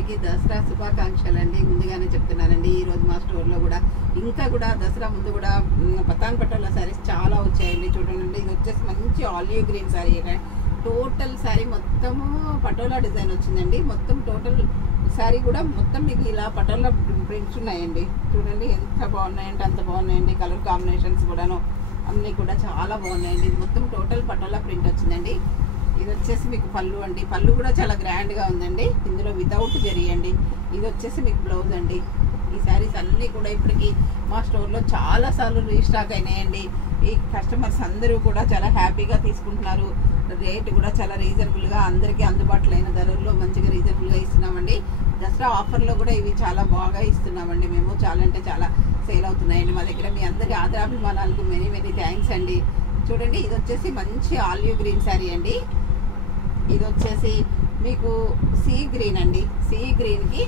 అందరికీ దసరా శుభాకాంక్షలు అండి. ముందుగానే చెప్తున్నానండి. ఈ రోజు మా స్టోర్లో కూడా ఇంకా కూడా దసరా ముందు కూడా పతాన్ పటోలా శారీస్ చాలా వచ్చాయండి. చూడండి, ఇది వచ్చేసి మంచి olive green sari. Total sari మొత్తము పటోలా డిజైన్ వచ్చిందండి. మొత్తం టోటల్ శారీ కూడా మొత్తం మీకు ఇలా పటోలా ప్రింట్స్ ఉన్నాయండి. చూడండి ఎంత బాగున్నాయంటే అంత బాగున్నాయండి. కలర్ కాంబినేషన్స్ కూడాను అన్నీ కూడా చాలా బాగున్నాయండి. ఇది మొత్తం టోటల్ పటోలా ప్రింట్ వచ్చిందండి. ఇది వచ్చేసి మీకు పళ్ళు అండి. పళ్ళు కూడా చాలా గ్రాండ్గా ఉందండి. ఇందులో వితౌట్ జరీ అండి. ఇది వచ్చేసి మీకు బ్లౌజ్ అండి. ఈ శారీస్ అన్నీ కూడా ఇప్పటికి మా స్టోర్లో చాలాసార్లు రీస్టాక్ అయినాయండి. ఈ కస్టమర్స్ అందరూ కూడా చాలా హ్యాపీగా తీసుకుంటున్నారు. రేట్ కూడా చాలా రీజనబుల్గా అందరికీ అందుబాటులో అయిన ధరల్లో మంచిగా రీజనబుల్గా ఇస్తున్నామండి. దసరా ఆఫర్లో కూడా ఇవి చాలా బాగా ఇస్తున్నామండి. మేము చాలా అంటే చాలా సేల్ అవుతున్నాయండి మా దగ్గర. మీ అందరి ఆదరాభిమానాలకు మెనీ మెనీ థ్యాంక్స్ అండి. చూడండి, ఇది వచ్చేసి మంచి ఆలివ్ గ్రీన్ శారీ అండి. ఇది వచ్చేసి మీకు సీ గ్రీన్ అండి. సీ గ్రీన్కి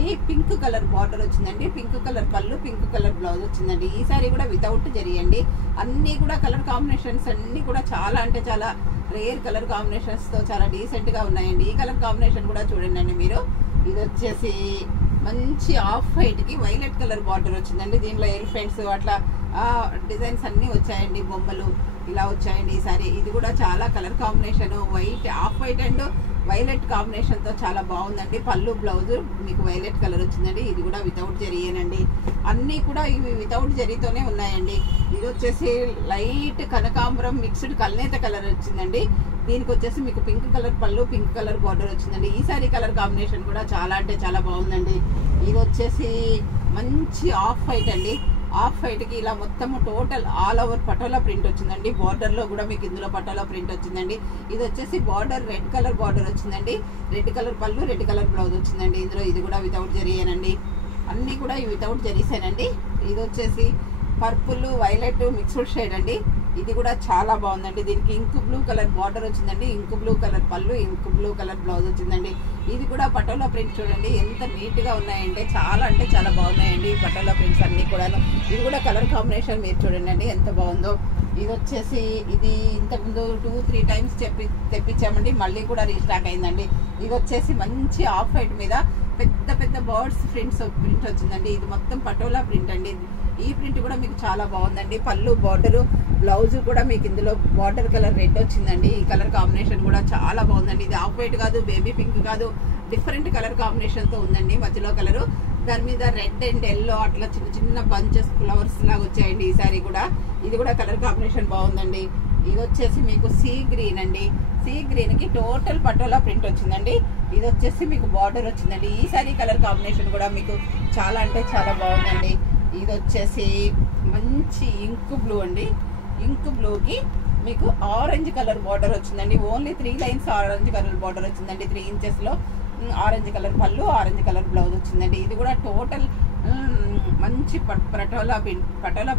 ఈ పింక్ కలర్ బార్డర్ వచ్చిందండి. పింక్ కలర్ పళ్ళు, పింక్ కలర్ బ్లౌజ్ వచ్చిందండి. ఈ సారీ కూడా వితౌట్ జరీ అండి. అన్నీ కూడా కలర్ కాంబినేషన్స్ అన్నీ కూడా చాలా అంటే చాలా రేర్ కలర్ కాంబినేషన్స్తో చాలా డీసెంట్గా ఉన్నాయండి. ఈ కలర్ కాంబినేషన్ కూడా చూడండి అండి మీరు. ఇది వచ్చేసి మంచి ఆఫ్ వైట్కి వైలెట్ కలర్ బార్డర్ వచ్చిందండి. దీనిలో ఎలిఫెంట్స్ అట్లా డిజైన్స్ అన్నీ వచ్చాయండి. బొమ్మలు ఇలా వచ్చాయండి ఈ సారీ. ఇది కూడా చాలా colour combination white, off white and violet కాంబినేషన్తో చాలా బాగుందండి. పళ్ళు బ్లౌజ్ మీకు వైలెట్ కలర్ వచ్చిందండి. ఇది కూడా వితౌట్ జరీయేనండి. అన్నీ కూడా ఇవి వితౌట్ జరీతోనే ఉన్నాయండి. ఇది వచ్చేసి లైట్ కనకాంబరం మిక్స్డ్ కల్నేత కలర్ వచ్చిందండి. దీనికి వచ్చేసి మీకు పింక్ కలర్ పళ్ళు, పింక్ కలర్ బార్డర్ వచ్చిందండి. ఈ సారీ కలర్ కాంబినేషన్ కూడా చాలా అంటే చాలా బాగుందండి. ఇది వచ్చేసి మంచి ఆఫ్ వైట్ అండి. ఆఫ్ వైట్కి ఇలా మొత్తం total all over patola print వచ్చిందండి. బార్డర్లో కూడా మీకు ఇందులో పటోలా ప్రింట్ వచ్చిందండి. ఇది వచ్చేసి బార్డర్ రెడ్ కలర్ బార్డర్ వచ్చిందండి. రెడ్ కలర్ పళ్ళు, రెడ్ కలర్ బ్లౌజ్ వచ్చిందండి. ఇందులో ఇది కూడా వితౌట్ జరీయేనండి. అన్నీ కూడా ఇవి వితౌట్ జరీసేనండి. ఇది వచ్చేసి పర్పుల్ వైలెట్ మిక్స్డ్ షేడ్ అండి. ఇది కూడా చాలా బాగుందండి. దీనికి ఇంక్ బ్లూ కలర్ బార్డర్ వచ్చిందండి. ఇంక్ బ్లూ కలర్ పళ్ళు, ఇంక్ బ్లూ కలర్ బ్లౌజ్ వచ్చిందండి. ఇది కూడా పటోలా ప్రింట్ చూడండి ఎంత నీట్గా ఉన్నాయంటే చాలా బాగున్నాయండి ఈ పటోలా ప్రింట్స్ అన్నీ కూడాను. ఇది కూడా కలర్ కాంబినేషన్ మీరు చూడండి అండి ఎంత బాగుందో. ఇది వచ్చేసి ఇది ఇంతకుముందు 2-3 టైమ్స్ తెప్పించామండి. మళ్ళీ కూడా రీస్టాక్ అయిందండి. ఇది వచ్చేసి మంచి ఆఫ్ వైట్ మీద పెద్ద పెద్ద బర్డ్స్ ప్రింట్ వచ్చిందండి. ఇది మొత్తం పటోలా ప్రింట్ అండి. ఈ ప్రింట్ కూడా మీకు చాలా బాగుందండి. పళ్ళు, బార్డరు, బ్లౌజ్ కూడా మీకు ఇందులో బార్డర్ కలర్ రెడ్ వచ్చిందండి. ఈ కలర్ కాంబినేషన్ కూడా చాలా బాగుందండి. ఇది ఆఫ్ వైట్ కాదు, బేబీ పింక్ కాదు, డిఫరెంట్ కలర్ కాంబినేషన్తో ఉందండి. మధ్యలో కలరు దాని మీద రెడ్ అండ్ ఎల్లో అట్లా చిన్న చిన్న బంచెస్ ఫ్లవర్స్ లాగా వచ్చాయండి ఈ సారీ కూడా. ఇది కూడా కలర్ కాంబినేషన్ బాగుందండి. ఇది వచ్చేసి మీకు సీ గ్రీన్ అండి. సీ గ్రీన్కి టోటల్ పటోలా ప్రింట్ వచ్చిందండి. ఇది వచ్చేసి మీకు బార్డర్ వచ్చిందండి. ఈ సారీ కలర్ కాంబినేషన్ కూడా మీకు చాలా అంటే చాలా బాగుందండి. ఇది వచ్చేసి మంచి ఇంక్ బ్లూ అండి. ఇంక్ బ్లూకి మీకు ఆరెంజ్ కలర్ బార్డర్ వచ్చిందండి. Only 3 lines orange colour border వచ్చిందండి. 3 ఇంచెస్లో ఆరెంజ్ కలర్ పళ్ళు, ఆరెంజ్ కలర్ బ్లౌజ్ వచ్చిందండి. ఇది కూడా టోటల్ మంచి పటోలా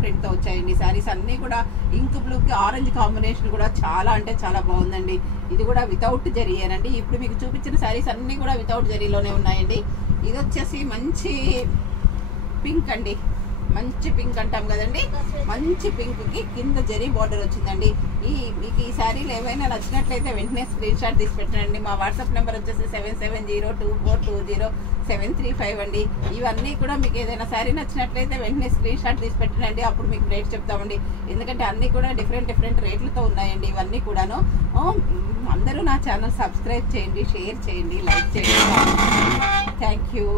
ప్రింట్తో వచ్చాయండి శారీస్ అన్నీ కూడా. ఇంక్ బ్లూకి ఆరెంజ్ కాంబినేషన్ కూడా చాలా అంటే చాలా బాగుందండి. ఇది కూడా వితౌట్ జరీయేనండి. ఇప్పుడు మీకు చూపించిన శారీస్ అన్నీ కూడా వితౌట్ జరీలోనే ఉన్నాయండి. ఇది వచ్చేసి మంచి పింక్ అండి. మంచి పింక్ అంటాం కదండి. మంచి పింక్కి కింద జరీ బార్డర్ వచ్చిందండి. మీకు ఈ శారీలు ఏవైనా నచ్చినట్లయితే వెంటనే స్క్రీన్ షాట్ తీసి పెట్టండి. మా వాట్సాప్ నెంబర్ వచ్చేసి 7702420735 అండి. ఇవన్నీ కూడా మీకు ఏదైనా శారీ నచ్చినట్లయితే వెంటనే స్క్రీన్ షాట్ తీసి పెట్టండి. అప్పుడు మీకు రేట్ చెప్తామండి. ఎందుకంటే అన్నీ కూడా డిఫరెంట్ రేట్లతో ఉన్నాయండి ఇవన్నీ కూడాను. అందరూ నా ఛానల్ సబ్స్క్రైబ్ చేయండి, షేర్ చేయండి, లైక్ చేయండి. Thank you.